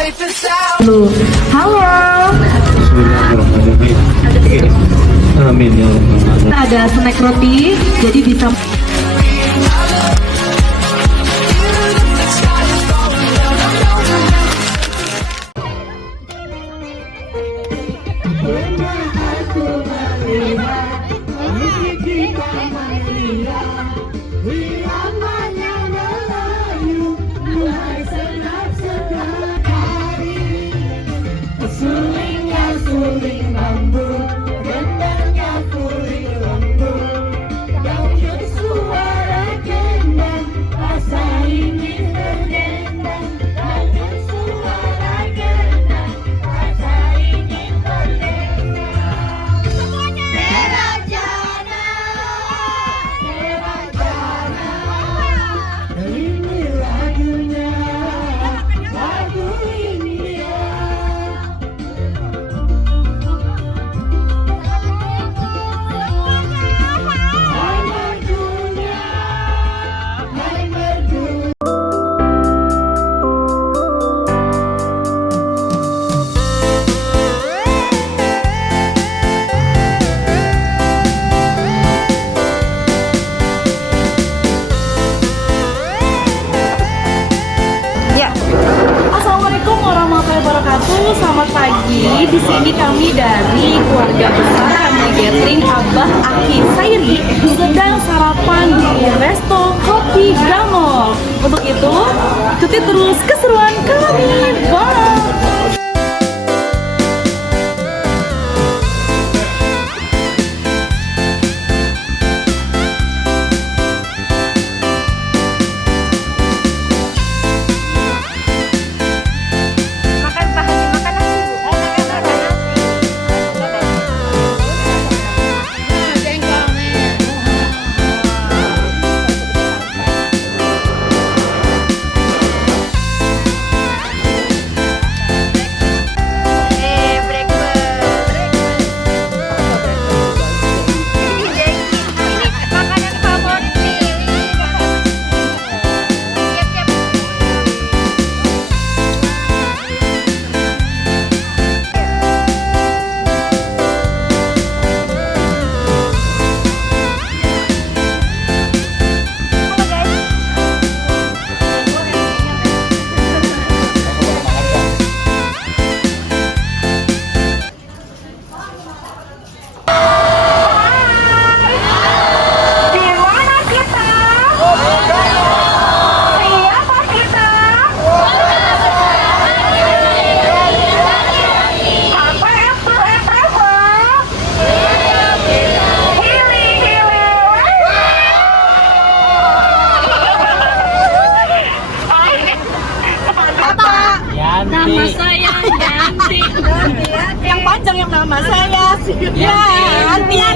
Halo. Amin ya Allah. Ada snack roti, jadi bisa. Selamat pagi. Di sini kami dari keluarga besar kami Catering Abah Aki Sairi sedang sarapan di Resto Kopi Gamo. Untuk itu, ikuti terus keseruan kami. Bye. Nama saya Yanti. Yang panjang yang nama saya Yanti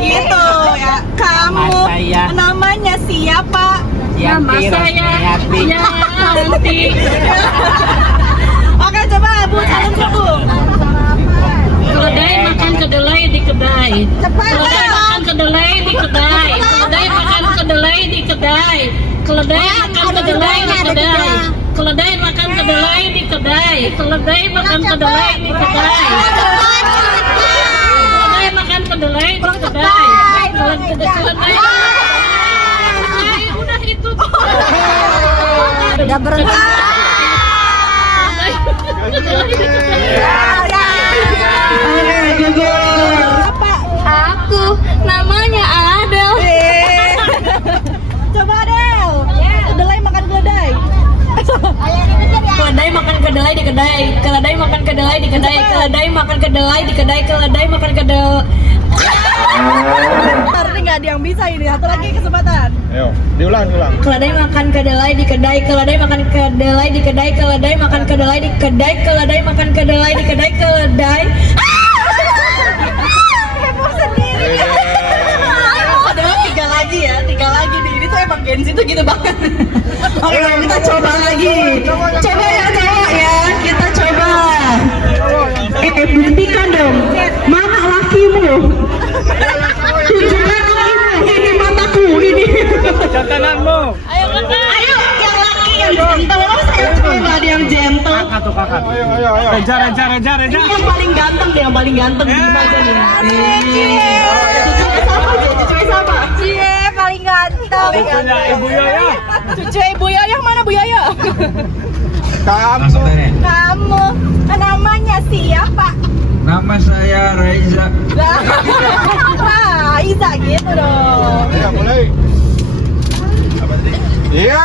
gitu ya. Kamu namanya siapa? Nama saya Yanti. Oke, coba Bu, salam dulu. Keledai makan kedelai di kedai. Keledai makan kedelai di kedai. Keledai makan kedelai di kedai. Keledai makan kedelai di kedai. Keledai makan kedelai di kedai. Keledai makan kedelai di kedai. Keledai makan kedelai di kedai. Keledai. Udah itu. Udah berhenti. Aku namanya Adel. Coba Adel. Kedelai makan kedelai. Keledai makan kedelai di kedai. Keledai makan kedelai di kedai. Keledai makan kedelai di kedai. Keledai makan kedelai. Ini nggak ada yang bisa ini. Satu lagi kesempatan. Ayo, diulang. Keledai makan kedelai di kedai. Keledai makan kedelai di kedai. Keledai makan kedelai di kedai. Keledai makan kedelai di kedai. Keledai. Heboh sendiri. Ada tiga lagi ya. Tiga lagi nih. Ini tuh emang Gen Z tuh gitu banget. Oke, kita coba lagi. Coba ya cowok ya. Kita coba. Buktikan dong. Mana lakimu? Tunjukkan lakimu. Ini mataku. Ini. Jantananmu. Ayo kakak. Ayo, yang laki yang gentle. Saya cuma nggak ada yang gentle. satu kakak. Ayo. Reja. Ini yang paling ganteng nih, yang paling ganteng di aja nih. Cucunya sama. Cie paling ganteng. Cucunya Ibu Yoyo. Cucu Ibu Yoyo mana Bu Yoyo? Kamu namanya siapa? Nama saya Raiza. Wah, Iza gitu dong. Ya mulai. Iya.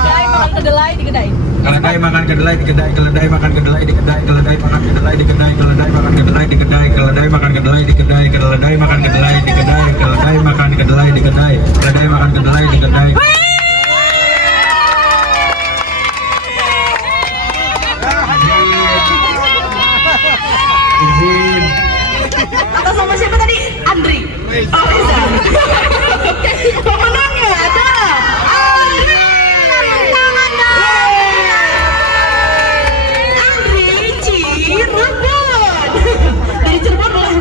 Kedelai makan kedelai di kedai. Keledai makan kedelai di kedai, keledai makan kedelai di kedai, keledai makan kedelai di kedai, keledai makan kedelai di kedai, keledai makan kedelai di kedai, keledai makan kedelai di kedai, keledai makan kedelai di kedai, keledai makan kedelai di kedai. Izin. Atau sama siapa tadi? Andri. Oh, Iza. Pemenangnya adalah Andri. Tangan dong. Andri Cirebon. Dari Cirebon boleh.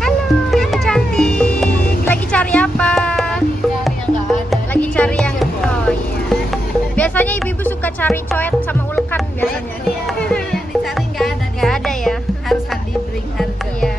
Halo, Ibu cantik. Lagi cari apa? Lagi cari yang oh iya. Biasanya ibu-ibu suka cari coet sama ulkan biasanya. Yang dicari nggak ada, Nggak ada ya? harus diberi harga. Iya.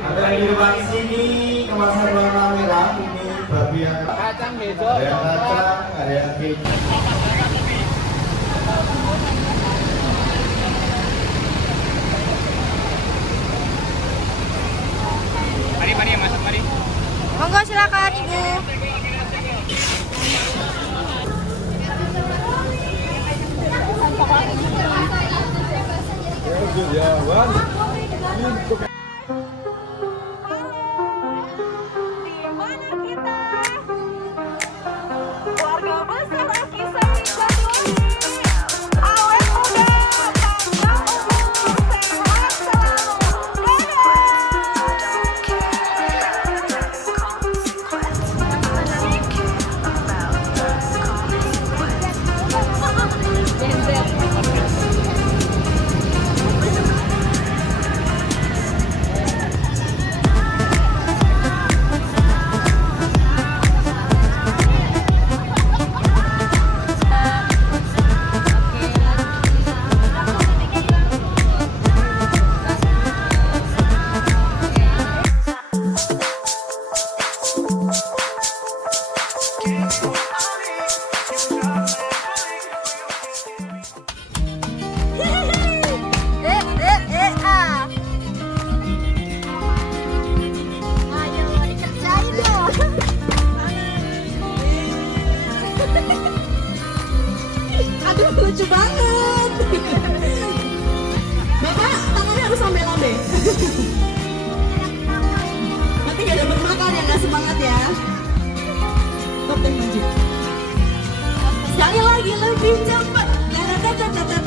Ada yang di depan sini kemasan warna merah ini babi yang kacang hijau, ada yang kacang, ada yang keju. Mari masuk mari. Monggo silakan Ibu. Keluarga besar Aki Sairi Jadwali. Awet muda, tambah umur, sehat selalu. Ah. Ayo dikerjain dong. Aduh, lucu banget. Bapak, tangannya harus lambe-lambe. Nanti gak dapat makan ya, gak semangat ya. Stop dan maju. Sekali lagi lebih cepat.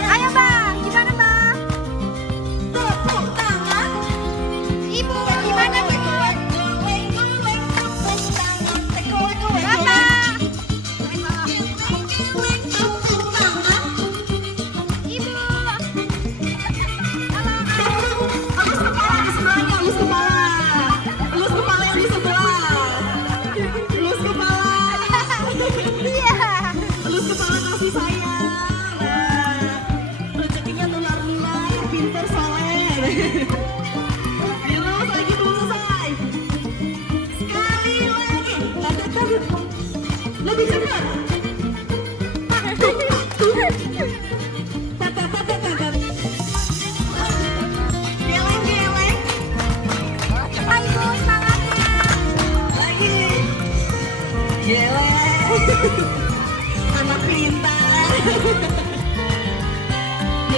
Ayo Bang, gimana Bang? Tepuk tangan. Ibu, gimana Bu? Bapak. Ibu. Elus kepala yang di sebelah. Elus kepala. Iya. Elus kepala kasih sayang.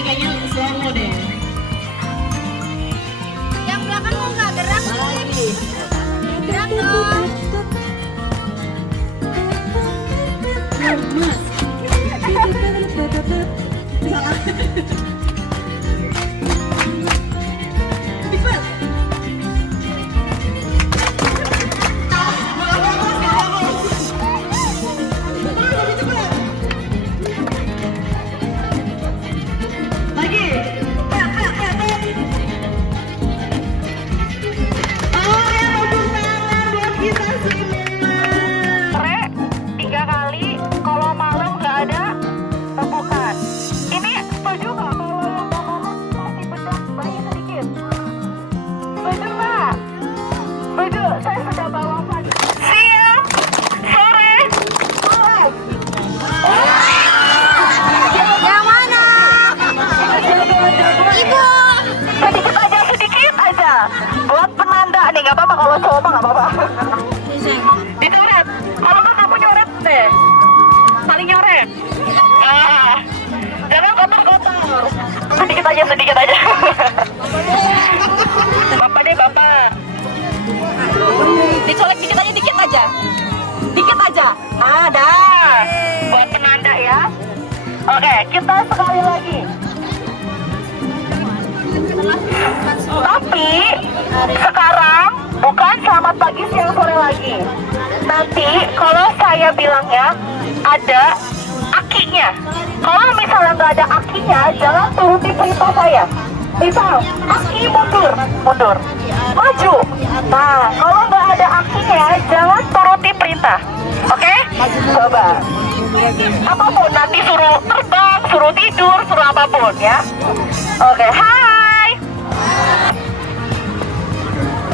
kayaknya slow deh. Yang belakang mau nggak gerak nih? Gerak dong. Tiga kali, kalau malam nggak ada, temukan. Ini setuju nggak kalau yang malam masih bedak bayi sedikit? Setuju nggak? Setuju, saya sudah bawa pagi. Siang, sore, malam. Yang mana? Ibu. Sedikit aja. Buat penanda nih, nggak apa-apa kalau cowok mah nggak apa-apa. Dicoret. Kalau nggak kamu nyoret deh. Saling nyoret. Jangan kotor-kotor. Sedikit aja. Bapak deh, Bapak. Dicolek dikit aja. Dikit aja. Ada. Buat penanda ya. Oke, kita sekali lagi. Tapi sekarang bukan selamat pagi, siang, sore lagi. Nanti kalau saya bilangnya ada akinya. Kalau misalnya nggak ada akinya, jangan turuti perintah saya. Misal, aki mundur, maju. Nah, kalau nggak ada akinya, jangan turuti perintah. Oke? Coba. Apapun, nanti suruh terbang, suruh tidur, suruh apapun ya. Oke, hai.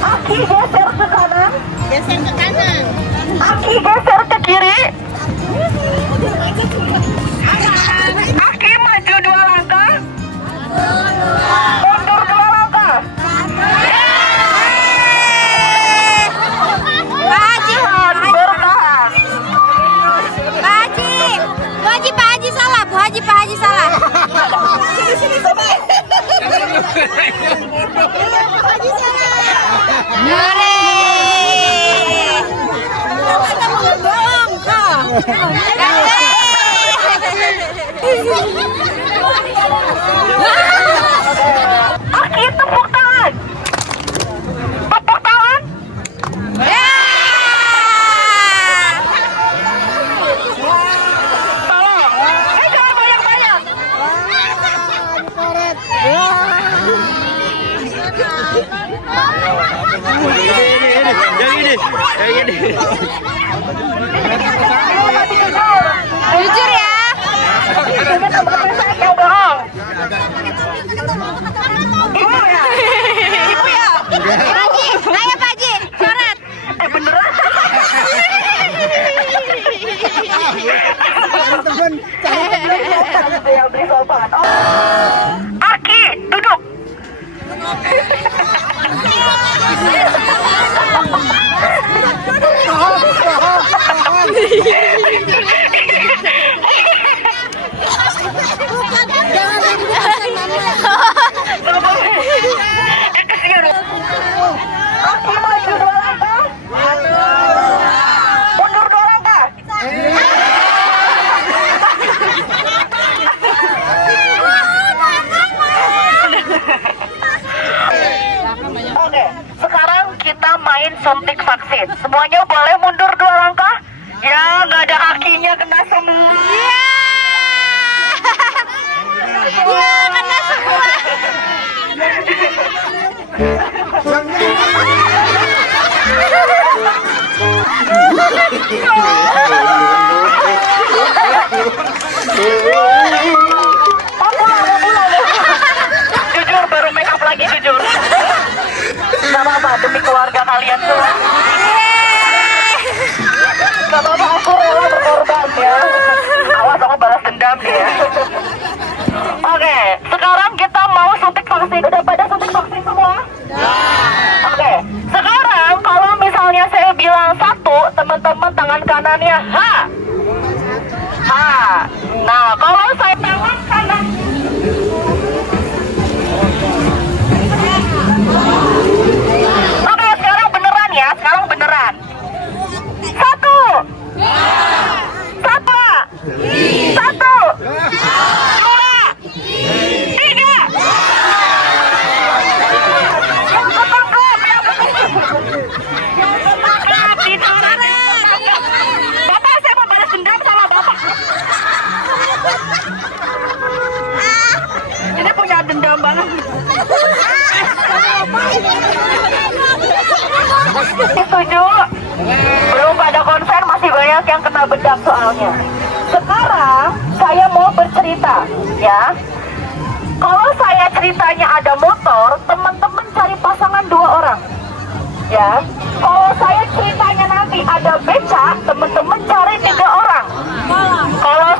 Aki geser ke kanan. Aki geser ke kiri. Aki maju 2 langkah. Mundur 2 langkah. Pak Haji. Bertahan. Pak Haji salah. Bu Haji salah. Aki tepuk tangan. Tepuk tangan. Tolong. Jangan banyak-banyak. Jujur ya. Yang bohong. Ibu ya? Pak Haji, ayo Pak Haji, coret. Beneran? Aki, duduk. Aki maju 2 langkah. Mundur 2 langkah. Oke, sekarang kita main suntik vaksin. Semuanya boleh mundur 2 langkah. Ya, nggak ada akinya, kena semua. Ya, kena semua. Jujur, baru make up lagi, jujur. Gak apa-apa, demi keluarga kalian semua. Gak apa-apa, aku rela berkorban ya. Awas aku balas dendam ya. Oke, sekarang kita mau suntik vaksin. Udah pada suntik vaksin semua? Oke, sekarang kalau misalnya saya bilang 1, teman-teman tangan kanannya H. Nah, kalau dendam banget. Setuju? Belum pada konsen, masih banyak yang kena bedak soalnya. Sekarang saya mau bercerita, ya. Kalau saya ceritanya ada motor, teman-teman cari pasangan 2 orang. Ya, kalau saya ceritanya nanti ada becak, teman-teman cari 3 orang. Kalau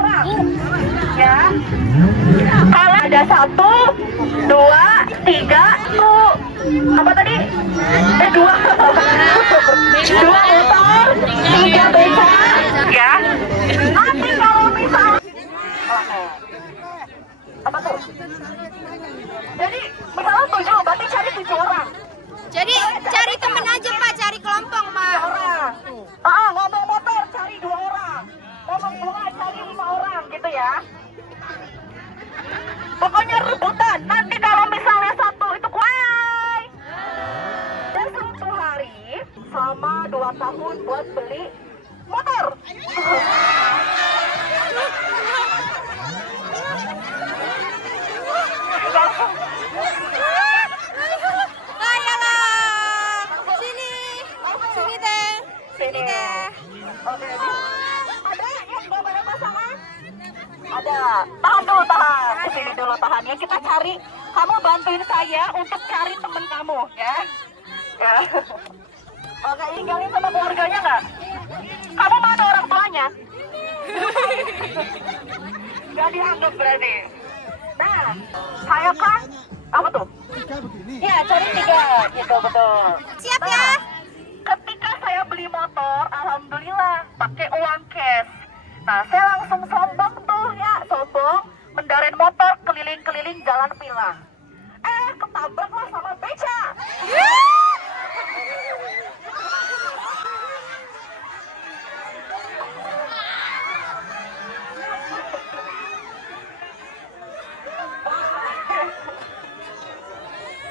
ya, kalau ada 1, 2, 3, apa tadi? 2 motor, 3 becak, ya. Nanti kalau misal, apa tuh? Jadi misalnya 7, berarti cari 7 orang. Jadi cari temen aja Pak, cari kelompok Pak. Ngomong motor cari 2 orang, ngomong bunga cari 5 orang, gitu ya. Pokoknya rebutan. Nanti kalau misalnya 1 itu kuai. Dan suatu hari selama 2 tahun buat beli motor. Sini deh. Oke. Ada yang gak pada pasangan? Ada. Tahan dulu, tahan. Kesini dulu, tahan. Ya, kita cari. Kamu bantuin saya untuk cari temen kamu, ya. Ya. Oke, tinggalin sama keluarganya nggak? Kamu mau ada orang tuanya? Gak dianggap berarti. Nah, saya kan apa tuh? Ya, cari 3. Gitu, betul. Siap ya? Ketika saya beli motor, alhamdulillah pakai uang cash. Nah, saya langsung sombong tuh ya, sombong mendarin motor keliling-keliling Jalan Pilang. Ketabraklah sama beca.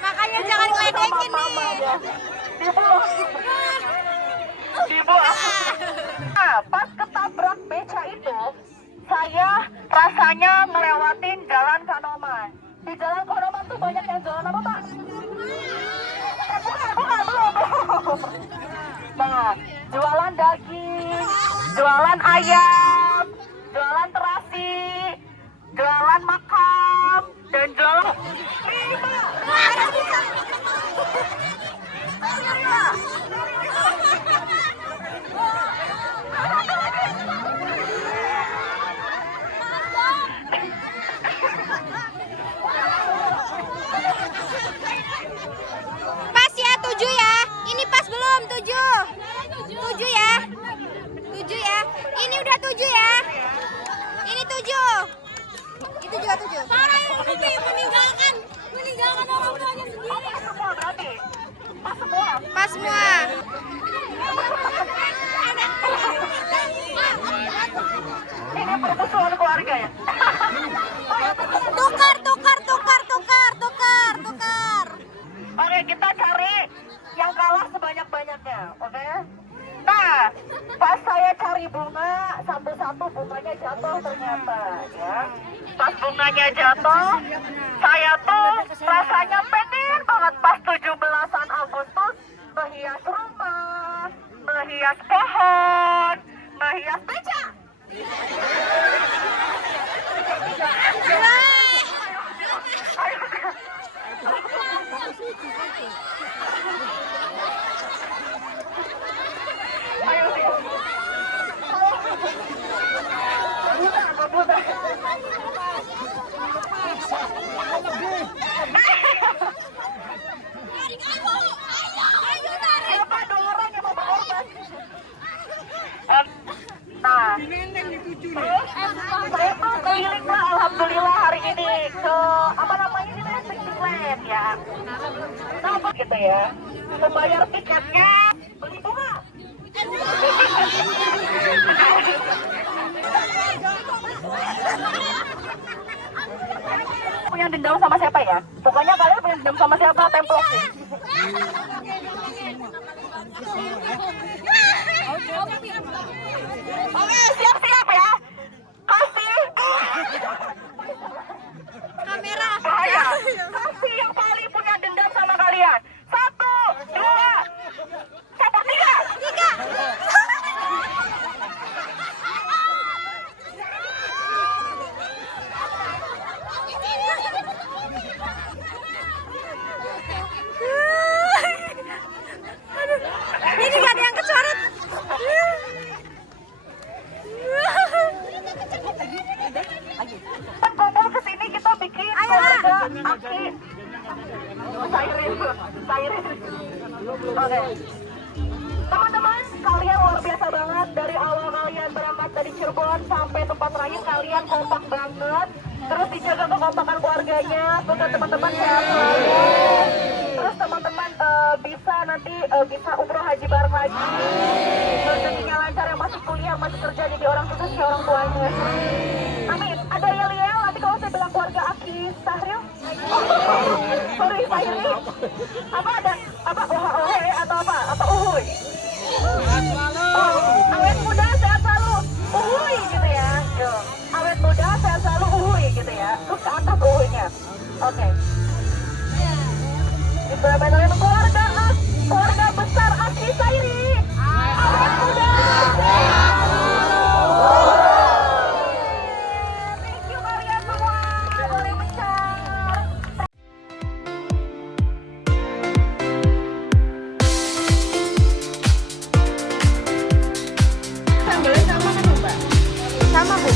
Makanya jangan ngeledekin nih. Dibuang. Nah, pas ketabrak beca itu, saya rasanya ngelewatin Jalan Kanoman. Di Jalan Kanoman tuh banyak yang jualan apa, Pak? Bukan, belum. Nah, jualan daging, jualan ayam, jualan terasi, jualan makam, dan jualan... Pas ya, 7 ya. Ini pas belum? 7. 7 ya. 7 ya. Ini udah 7 ya. Ini 7. Itu juga 7. Parah ini meninggalkan orang tuanya sendiri. Semua berarti? Pas semua? Pas semua. Ini permusuhan keluarga ya? Tukar. Oke, kita cari yang kalah sebanyak-banyaknya, oke? Nah, pas saya cari bunga, satu-satu bunganya jatuh ternyata, ya. Pas bunganya jatuh, saya tuh rasanya pengen banget pas 17-an Agustus menghias rumah, menghias pohon, menghias beca. Nah, terus saya tuh keliling lah, alhamdulillah hari ini ke apa namanya ini Disneyland ya. Nah, apa gitu ya? Membayar tiketnya, beli bunga. Punya dendam sama siapa ya? Pokoknya kalian punya dendam sama siapa, templokin. Oke, siap-siap ya. Kasih. Kamera. Bahaya. Aki Sairin. Oke. Teman-teman, kalian luar biasa banget. Dari awal kalian berangkat dari Cirebon sampai tempat terakhir kalian kompak banget. Terus dijaga kekompakan keluarganya. Semoga teman-teman sehat selalu. Terus teman-teman bisa nanti bisa umroh haji bareng lagi. Rezekinya lancar, yang masih kuliah, masih kerja jadi orang sukses kayak orang tuanya. Amin. Ada yel-yel nanti kalau saya bilang keluarga Aki Sahril. Sorry, Sahiri. Apa ada? Apa ohe atau apa? Atau uhuy? Awet muda sehat selalu uhuy gitu ya. Yo. Awet muda sehat selalu uhuy gitu ya. Terus ke atas uhuynya. Oke. Diperbedakan keluarga besar Aki Sairi. Awet muda. Thank you kalian semua. Boleh mencar. Sambalnya sama kan Mbak? Sama Bu.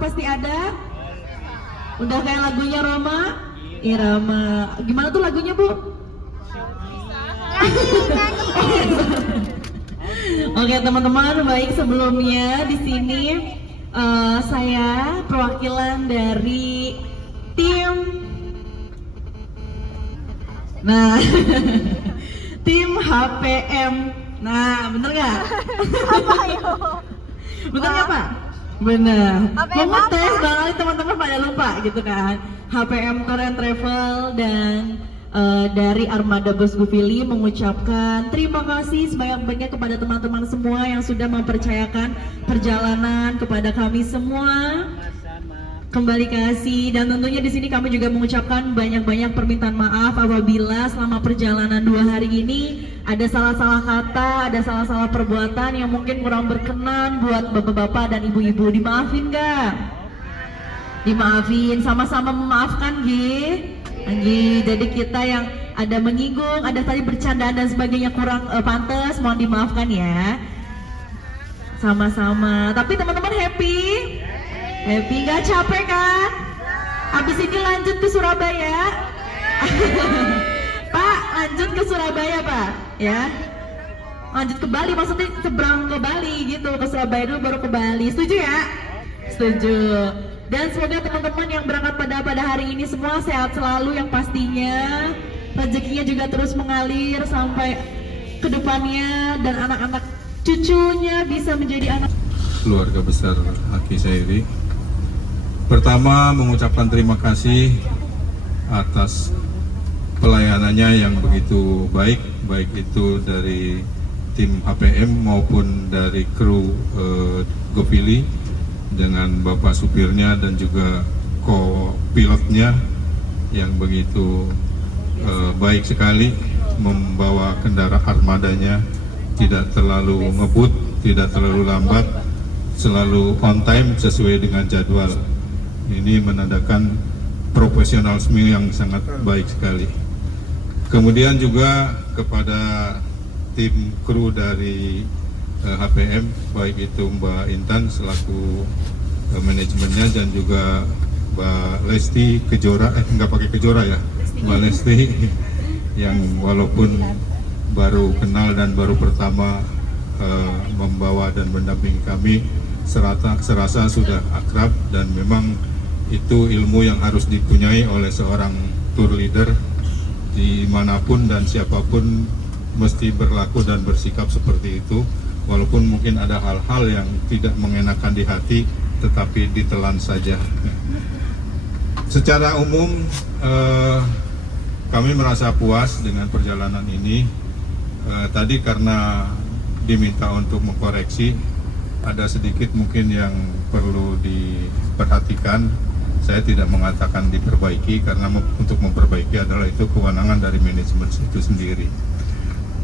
pasti ada. Udah kayak lagunya Roma Irama. Gimana tuh lagunya, Bu? Oke teman-teman, baik, sebelumnya di sini saya perwakilan dari tim tim HPM. Nah, bener nggak? Bener nggak, Pak? Bener. Mau ngetes, barangkali teman-teman pada lupa gitu kan. HPM Tour and Travel dan dari Armada Bus Gufili mengucapkan terima kasih sebanyak-banyaknya kepada teman-teman semua yang sudah mempercayakan perjalanan kepada kami semua. Kembali kasih, dan tentunya di sini kami juga mengucapkan banyak-banyak permintaan maaf apabila selama perjalanan 2 hari ini ada salah-salah kata, ada salah-salah perbuatan yang mungkin kurang berkenan buat bapak-bapak dan ibu-ibu. Dimaafin nggak? Dimaafin, sama-sama memaafkan, jadi kita yang ada menyinggung, ada tadi bercandaan dan sebagainya kurang pantas, mohon dimaafkan ya. Sama-sama. Tapi teman-teman happy? Happy, nggak capek kan? Habis ini lanjut ke Surabaya. Pak, lanjut ke Surabaya, Pak, ya. Lanjut ke Bali, maksudnya seberang ke Bali gitu, ke Surabaya dulu baru ke Bali. Setuju ya? Setuju. Dan semoga teman-teman yang berangkat pada hari ini semua sehat selalu, yang pastinya rezekinya juga terus mengalir sampai ke depannya, dan anak-anak cucunya bisa menjadi anak Keluarga besar Aki Sairi. Pertama, mengucapkan terima kasih atas pelayanannya yang begitu baik, baik itu dari tim HPM maupun dari kru Gofili dengan Bapak supirnya dan juga co-pilotnya yang begitu baik sekali membawa kendaraan armadanya, tidak terlalu ngebut, tidak terlalu lambat, selalu on time sesuai dengan jadwal. Ini menandakan profesionalisme yang sangat baik sekali. Kemudian juga kepada tim kru dari HPM, baik itu Mbak Intan selaku manajemennya dan juga Mbak Lesti Kejora, nggak pakai Kejora ya, Mbak Lesti yang walaupun baru kenal dan baru pertama membawa dan mendampingi kami, serasa sudah akrab, dan memang itu ilmu yang harus dipunyai oleh seorang tour leader dimanapun dan siapapun, mesti berlaku dan bersikap seperti itu, walaupun mungkin ada hal-hal yang tidak mengenakan di hati tetapi ditelan saja. Secara umum kami merasa puas dengan perjalanan ini. Tadi karena diminta untuk mengkoreksi, ada sedikit mungkin yang perlu diperhatikan. Saya tidak mengatakan diperbaiki, karena untuk memperbaiki adalah itu kewenangan dari manajemen itu sendiri.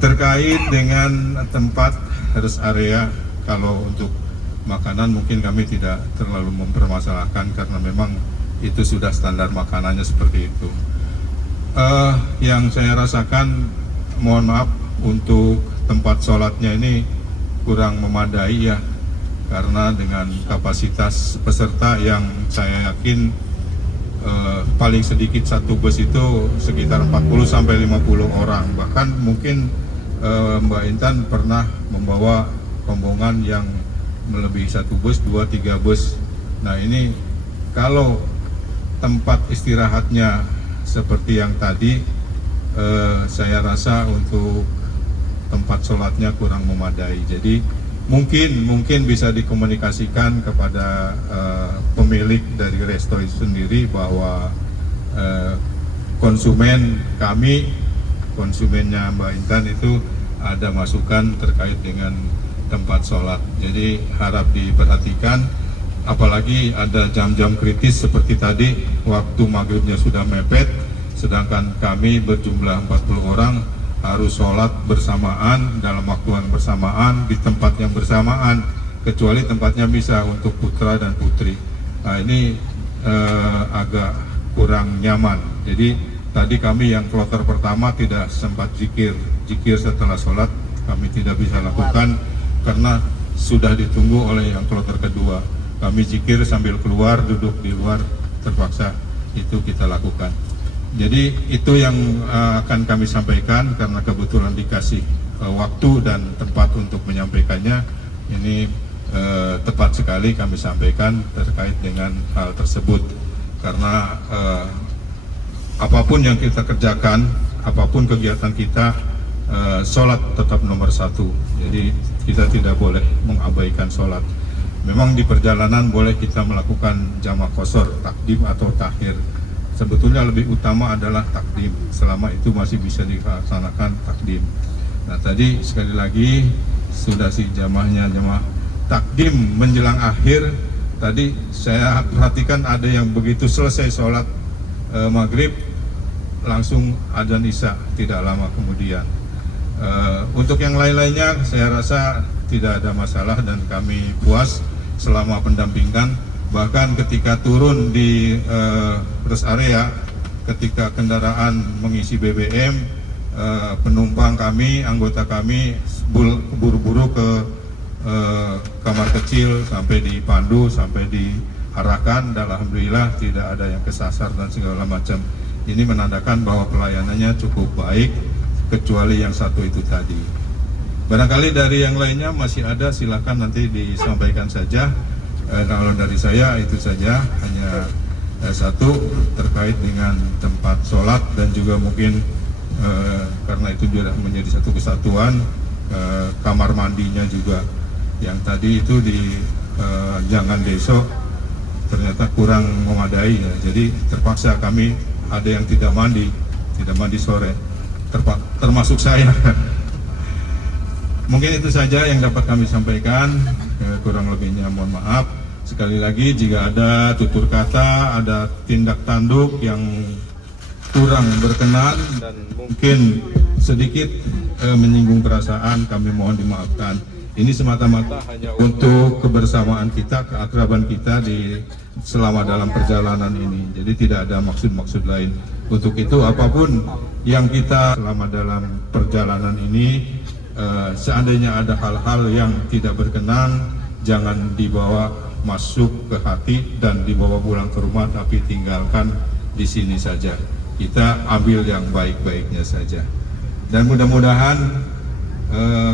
Terkait dengan tempat rest area, kalau untuk makanan mungkin kami tidak terlalu mempermasalahkan karena memang itu sudah standar makanannya seperti itu. Yang saya rasakan, mohon maaf, untuk tempat sholatnya ini kurang memadai ya, karena dengan kapasitas peserta yang saya yakin paling sedikit satu bus itu sekitar 40-50 orang. Bahkan mungkin Mbak Intan pernah membawa rombongan yang melebihi satu bus, 2-3 bus. Nah ini kalau tempat istirahatnya seperti yang tadi, saya rasa untuk tempat sholatnya kurang memadai. Jadi mungkin bisa dikomunikasikan kepada pemilik dari resto itu sendiri bahwa konsumen kami, konsumennya Mbak Intan itu ada masukan terkait dengan tempat sholat. Jadi harap diperhatikan, apalagi ada jam-jam kritis seperti tadi, waktu maghribnya sudah mepet, sedangkan kami berjumlah 40 orang harus sholat bersamaan dalam waktu yang bersamaan di tempat yang bersamaan, kecuali tempatnya bisa untuk putra dan putri. Nah ini agak kurang nyaman. Jadi tadi kami yang kloter pertama tidak sempat zikir setelah sholat, kami tidak bisa lakukan karena sudah ditunggu oleh yang kloter kedua. kami zikir sambil keluar, duduk di luar terpaksa itu kita lakukan. Jadi itu yang akan kami sampaikan karena kebetulan dikasih waktu dan tempat untuk menyampaikannya. Ini tepat sekali kami sampaikan terkait dengan hal tersebut karena apapun yang kita kerjakan, apapun kegiatan kita, sholat tetap nomor satu. Jadi kita tidak boleh mengabaikan sholat. Memang di perjalanan boleh kita melakukan jamak qashar, takdim atau takhir. Sebetulnya lebih utama adalah takdim, selama itu masih bisa dilaksanakan takdim. Nah tadi sekali lagi sudah si jamaah takdim menjelang akhir. Tadi saya perhatikan ada yang begitu selesai sholat maghrib langsung adzan isya tidak lama kemudian. Untuk yang lain-lainnya saya rasa tidak ada masalah dan kami puas selama pendampingan. Bahkan ketika turun di rest area, ketika kendaraan mengisi BBM, penumpang kami, anggota kami buru-buru ke kamar kecil sampai dipandu, sampai diarahkan, dan alhamdulillah tidak ada yang kesasar dan segala macam. Ini menandakan bahwa pelayanannya cukup baik, kecuali yang satu itu tadi. Barangkali dari yang lainnya masih ada, silakan nanti disampaikan saja. Kalau dari saya itu saja, hanya satu terkait dengan tempat sholat dan juga mungkin karena itu sudah menjadi satu kesatuan, kamar mandinya juga yang tadi itu di Jangan Deso ternyata kurang memadai ya. Jadi terpaksa kami ada yang tidak mandi sore, termasuk saya. Mungkin itu saja yang dapat kami sampaikan, kurang lebihnya mohon maaf. Sekali lagi jika ada tutur kata, ada tindak tanduk yang kurang berkenan dan mungkin sedikit menyinggung perasaan, kami mohon dimaafkan. Ini semata-mata hanya untuk kebersamaan kita, keakraban kita selama dalam perjalanan ini. Jadi tidak ada maksud-maksud lain. Untuk itu apapun yang kita selama dalam perjalanan ini, seandainya ada hal-hal yang tidak berkenan, jangan dibawa masuk ke hati dan dibawa pulang ke rumah, tapi tinggalkan di sini saja. Kita ambil yang baik-baiknya saja. Dan mudah-mudahan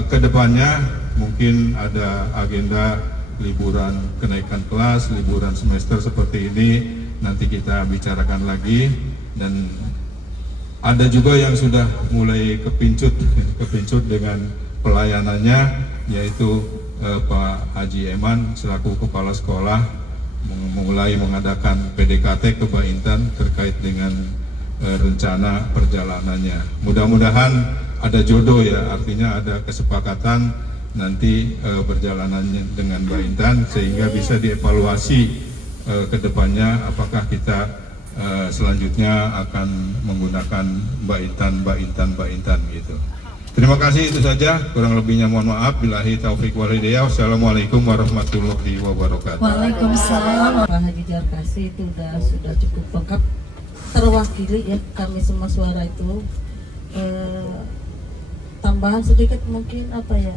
ke depannya mungkin ada agenda liburan kenaikan kelas, liburan semester seperti ini, nanti kita bicarakan lagi. Dan ada juga yang sudah mulai kepincut dengan pelayanannya, yaitu Pak Haji Eman selaku kepala sekolah mulai mengadakan PDKT ke Mbak Intan terkait dengan rencana perjalanannya. Mudah-mudahan ada jodoh ya, artinya ada kesepakatan nanti perjalanannya dengan Mbak Intan sehingga bisa dievaluasi ke depannya apakah kita selanjutnya akan menggunakan Mbak Intan gitu. Terima kasih, itu saja, kurang lebihnya mohon maaf. Billahi taufik wal hidayah. Wassalamualaikum warahmatullahi wabarakatuh. Waalaikumsalam. Pak Haji Jarkasi itu sudah cukup lengkap terwakili ya, kami semua suara itu. Tambahan sedikit mungkin apa ya?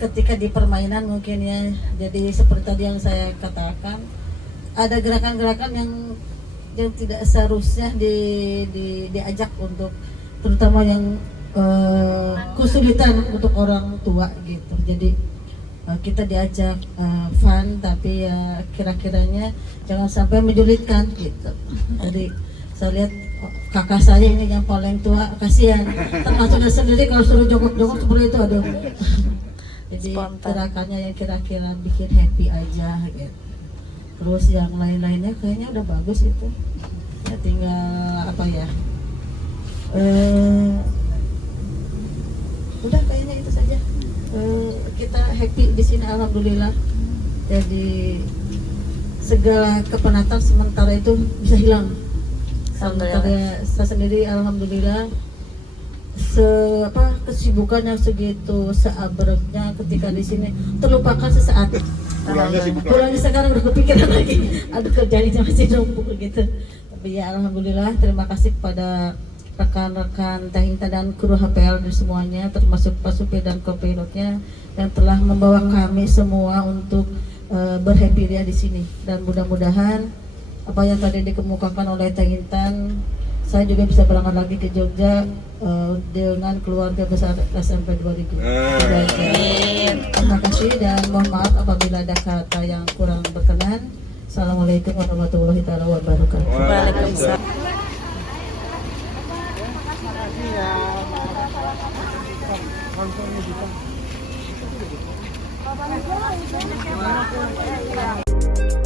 Ketika di permainan mungkin ya, jadi seperti tadi yang saya katakan, ada gerakan-gerakan yang tidak seharusnya diajak untuk, terutama yang kesulitan untuk orang tua gitu. Jadi kita diajak fun, tapi ya kira-kiranya jangan sampai menyulitkan gitu. Jadi saya lihat kakak saya ini yang paling tua, kasihan, termasuk dia sendiri kalau suruh jongkok-jongkok seperti itu, aduh. Jadi gerakannya yang kira-kira bikin happy aja gitu. Terus yang lain-lainnya kayaknya udah bagus itu. Ya tinggal apa ya? Udah kayaknya itu saja. Kita happy di sini alhamdulillah. Jadi segala kepenatan sementara itu bisa hilang. Sementara saya sendiri alhamdulillah kesibukan yang segitu seabreknya ketika di sini terlupakan sesaat. Pulangnya sekarang udah kepikiran lagi, aduh kerjanya masih numpuk gitu. Tapi ya alhamdulillah, terima kasih kepada rekan-rekan Teh Intan dan kru HPL dan semuanya, termasuk Pak Supir dan kopilotnya yang telah membawa kami semua untuk berhappy dia di sini. Dan mudah-mudahan apa yang tadi dikemukakan oleh Teh Intan, saya juga bisa berangkat lagi ke Jogja dengan keluarga besar SMP 2000. Terima kasih dan mohon maaf apabila ada kata yang kurang berkenan. Assalamualaikum warahmatullahi wabarakatuh. Waalaikumsalam. Iya.